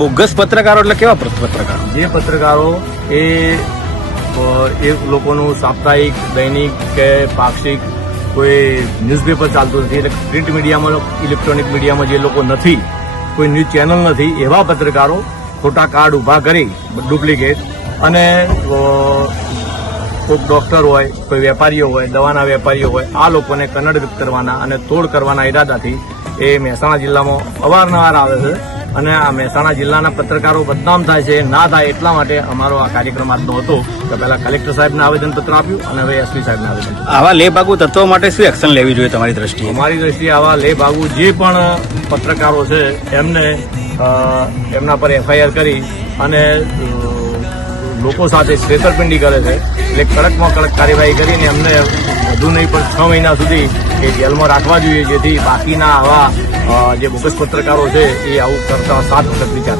Bogus પત્રકારો એટલે કેવા પત્રકારો? જે પત્રકારો એ લોકોનું સાપ્તાહિક, દૈનિક કે પાક્ષિક કોઈ ન્યૂઝપેપર ચાલતું નથી, એટલે પ્રિન્ટ મીડિયામાં, ઇલેક્ટ્રોનિક મીડિયામાં જે લોકો નથી, કોઈ ન્યૂઝ ચેનલ નથી, એવા પત્રકારો ખોટા કાર્ડ ઊભા કરી ડુપ્લિકેટ અને કોઈ ડોક્ટર હોય, કોઈ વેપારીઓ હોય, દવાના વેપારીઓ હોય, આ લોકોને કન્નડ કરવાના અને તોડ કરવાના ઈરાદાથી એ મહેસાણા જિલ્લામાં અવારનવાર આવે છે અને આ મહેસાણા જિલ્લાના પત્રકારો બદનામ થાય છે. ના થાય એટલા માટે અમારો આ કાર્યક્રમ આજનો હતો કે પહેલા કલેક્ટર સાહેબને આવેદનપત્ર આપ્યું અને હવે એસપી સાહેબને આવેદનપત્ર. આવા લેભાગુ તત્વો માટે શું એક્શન લેવી જોઈએ તમારી દ્રષ્ટિએ? અમારી દ્રષ્ટિએ આવા લેભાગુ જે પણ પત્રકારો છે એમને એમના પર એફઆઈઆર કરી અને લોકો સાથે છેતરપિંડી કરે છે એટલે કડકમાં કડક કાર્યવાહી કરીને એમને વધુ નહીં પણ 6 મહિના સુધી એ જેલમાં રાખવા જોઈએ, જેથી બાકીના આવા જે બોગસ પત્રકારો છે એ આવું કરતા 7 વખત વિચાર